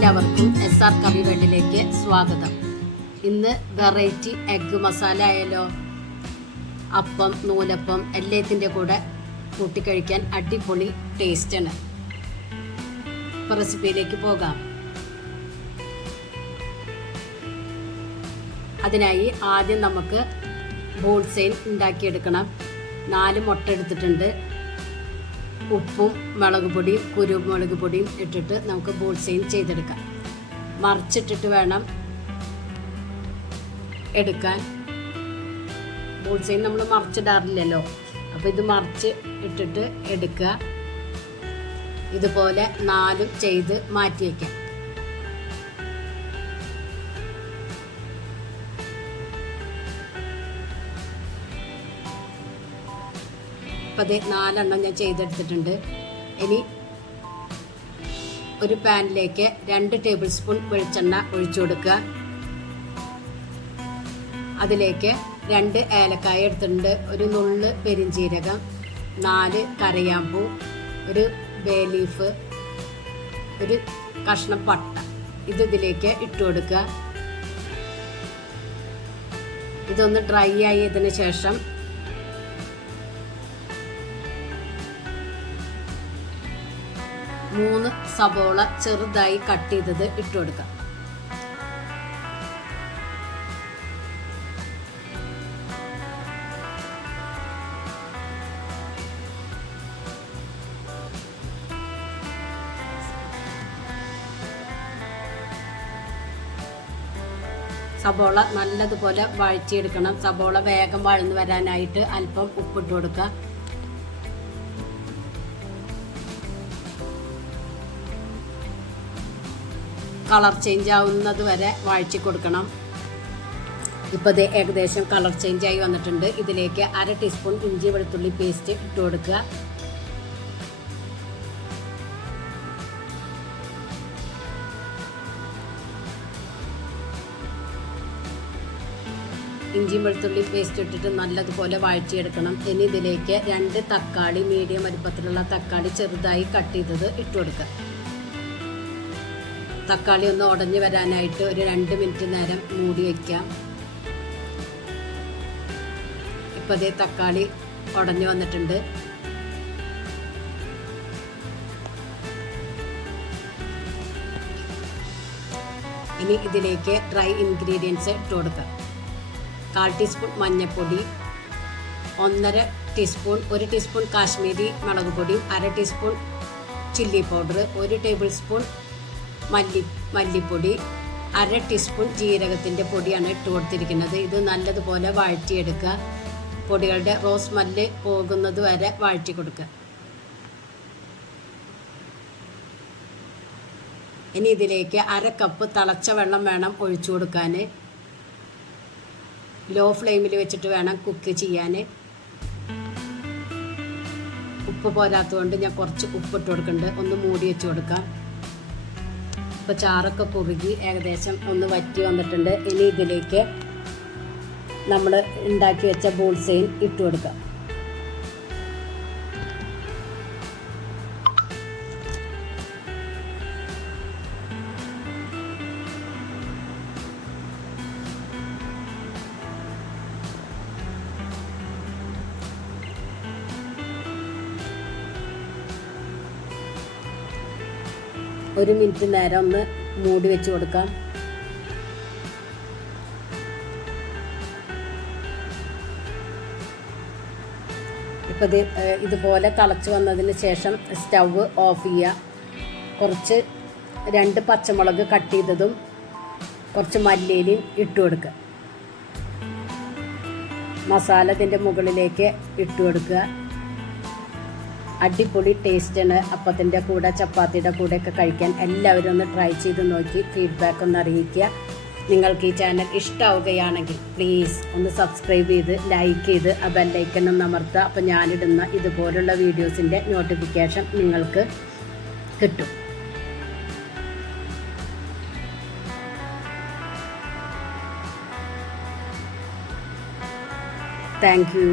എല്ലാവർക്കും S R കറി വേണ്ടിലേക്ക് സ്വാഗതം. ഇന്ന് വെറൈറ്റി എഗ്ഗ് മസാല ആയാലോ അപ്പം നൂലപ്പം എല്ലാത്തിന്റെ കൂടെ കൂട്ടിക്കഴിക്കാൻ അടിപൊളി ടേസ്റ്റാണ് അപ്പോൾ റെസിപ്പിയിലേക്ക് പോകാം. അതിനായി ആദ്യം നമുക്ക് ബോൾസൈൻ ഉണ്ടാക്കിയെടുക്കണം. നാല് മുട്ട എടുത്തിട്ടുണ്ട്. ഉപ്പും മുളക് പൊടിയും കുരുമുളക് പൊടിയും ഇട്ടിട്ട് നമുക്ക് ബോൾസൈൻ ചെയ്തെടുക്കാം. മറിച്ചിട്ടിട്ട് വേണം എടുക്കാൻ. ബോൾസൈൻ നമ്മൾ മറിച്ചിടാറില്ലല്ലോ. അപ്പോൾ ഇത് മറിച്ച് ഇട്ടിട്ട് എടുക്കുക. ഇതുപോലെ നാലും ചെയ്ത് മാറ്റി വയ്ക്കാം അപ്പം അത് നാലെണ്ണം ഞാൻ ചെയ്തെടുത്തിട്ടുണ്ട്. ഇനി ഒരു പാനിലേക്ക് രണ്ട് ടേബിൾ സ്പൂൺ വെളിച്ചെണ്ണ ഒഴിച്ചു കൊടുക്കുക. അതിലേക്ക് രണ്ട് ഏലക്കായ എടുത്തിട്ടുണ്ട്. ഒരു നുള്ള് പെരിഞ്ചീരകം നാല് കരയാമ്പൂ ഒരു ബേ ലീഫ് ഒരു കഷ്ണം പട്ട. ഇത് ഇതിലേക്ക് ഇട്ട് കൊടുക്കുക. ഇതൊന്ന് ഡ്രൈ ആയതിനു ശേഷം മൂന്ന് സബോള ചെറുതായി കട്ട് ചെയ്തത് ഇട്ട് കൊടുക്കുക സബോള നല്ലതുപോലെ വഴറ്റിയെടുക്കണം. സബോള വേഗം വഴന്നു വരാനായിട്ട് അല്പം ഉപ്പിട്ട് കൊടുക്കുക. കളർ ചേഞ്ച് ആവുന്നത് വരെ വാഴ്ച കൊടുക്കണം. ഇപ്പോൾ ഏകദേശം കളർ ചേഞ്ച് ആയി വന്നിട്ടുണ്ട്. ഇതിലേക്ക് അര ടീസ്പൂൺ ഇഞ്ചി വെളുത്തുള്ളി പേസ്റ്റ് ഇട്ട് കൊടുക്കുക. ഇഞ്ചി വെളുത്തുള്ളി പേസ്റ്റ് ഇട്ടിട്ട് നല്ലതുപോലെ വഴറ്റിയെടുക്കണം. ഇനി ഇതിലേക്ക് രണ്ട് തക്കാളി മീഡിയം വലുപ്പത്തിലുള്ള തക്കാളി ചെറുതായി കട്ട് ചെയ്തത് ഇട്ട് കൊടുക്കുക. തക്കാളി ഒന്ന് ഉടഞ്ഞു വരാനായിട്ട് ഒരു രണ്ട് മിനിറ്റ് നേരം മൂടി വയ്ക്കാം. ഇപ്പോൾ അതേ തക്കാളി ഉടഞ്ഞു വന്നിട്ടുണ്ട്. ഇനി ഇതിലേക്ക് ഡ്രൈ ഇൻഗ്രീഡിയൻസ് ഇട്ട് കൊടുക്കാം. കാൽ ടീസ്പൂൺ മഞ്ഞൾപ്പൊടി ഒന്നര ടീസ്പൂൺ ഒരു ടീസ്പൂൺ കാശ്മീരി മുളക് പൊടി അര ടീസ്പൂൺ ചില്ലി പൗഡർ ഒരു ടേബിൾ സ്പൂൺ മല്ലി മല്ലിപ്പൊടി അര ടീസ്പൂൺ ജീരകത്തിന്റെ പൊടിയാണ് ഇട്ട് കൊടുത്തിരിക്കുന്നത്. ഇത് നല്ലതുപോലെ വഴറ്റിയെടുക്കുക. പൊടികളുടെ റോസ് മല്ല് പോകുന്നത് വരെ വഴറ്റി കൊടുക്കുക. ഇനി ഇതിലേക്ക് അര കപ്പ് തിളച്ച വെള്ളം വേണം ഒഴിച്ചു കൊടുക്കാൻ. ലോ ഫ്ലെയിമിൽ വെച്ചിട്ട് വേണം കുക്ക് ചെയ്യാൻ. ഉപ്പ് പോരാത്തതുകൊണ്ട് ഞാൻ കുറച്ച് ഉപ്പിട്ട് കൊടുക്കുന്നുണ്ട്. ഒന്ന് മൂടി വെച്ച് കൊടുക്കാം. ഇപ്പോൾ ചാറൊക്കെ കുറുകി ഏകദേശം ഒന്ന് വറ്റി വന്നിട്ടുണ്ട്. ഇനി ഇതിലേക്ക് നമ്മൾ ഉണ്ടാക്കി വെച്ച ബോൾസൈൻ ഇട്ട് കൊടുക്കാം. ഒരു മിനിറ്റ് നേരം ഒന്ന് മൂടി വെച്ച് കൊടുക്കാം. ഇപ്പോൾ ഇത് ഇതുപോലെ തിളച്ച് വന്നതിന് ശേഷം സ്റ്റവ് ഓഫ് ചെയ്യുക. കുറച്ച് രണ്ട് പച്ചമുളക് കട്ട് ചെയ്തതും കുറച്ച് മല്ലിയിലും ഇട്ട് കൊടുക്കുക. മസാല ഇതിന്റെ മുകളിലേക്ക് ഇട്ട് കൊടുക്കുക. അടിപൊളി ടേസ്റ്റാണ്. അപ്പത്തിന്റെ കൂടെ ചപ്പാത്തിയുടെ കൂടെയൊക്കെ കഴിക്കാൻ എല്ലാവരും ഒന്ന് ട്രൈ ചെയ്ത് നോക്കി ഫീഡ്ബാക്ക് ഒന്ന് അറിയിക്കുക. നിങ്ങൾക്ക് ഈ ചാനൽ ഇഷ്ടമാവുകയാണെങ്കിൽ പ്ലീസ് ഒന്ന് സബ്സ്ക്രൈബ് ചെയ്ത് ലൈക്ക് ചെയ്ത് ആ ബെല്ലൈക്കൺ ഒന്ന് അമർത്തുക. അപ്പോൾ ഞാനിടുന്ന ഇതുപോലുള്ള വീഡിയോസിന്റെ നോട്ടിഫിക്കേഷൻ നിങ്ങൾക്ക് കിട്ടും. Thank you